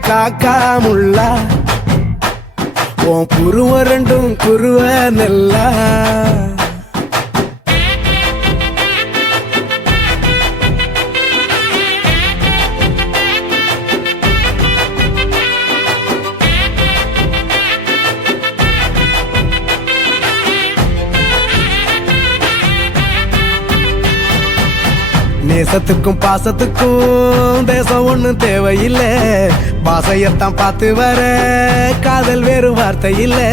காக்கா முள்ளா உன் புருவ ரெண்டும் குருவ நெல்லா நேசத்துக்கும் பாசத்துக்கும் தேசம் ஒண்ணும் தேவையில்லை பாசையத்தான் பார்த்து வர காதல் வேறு வார்த்தை இல்லை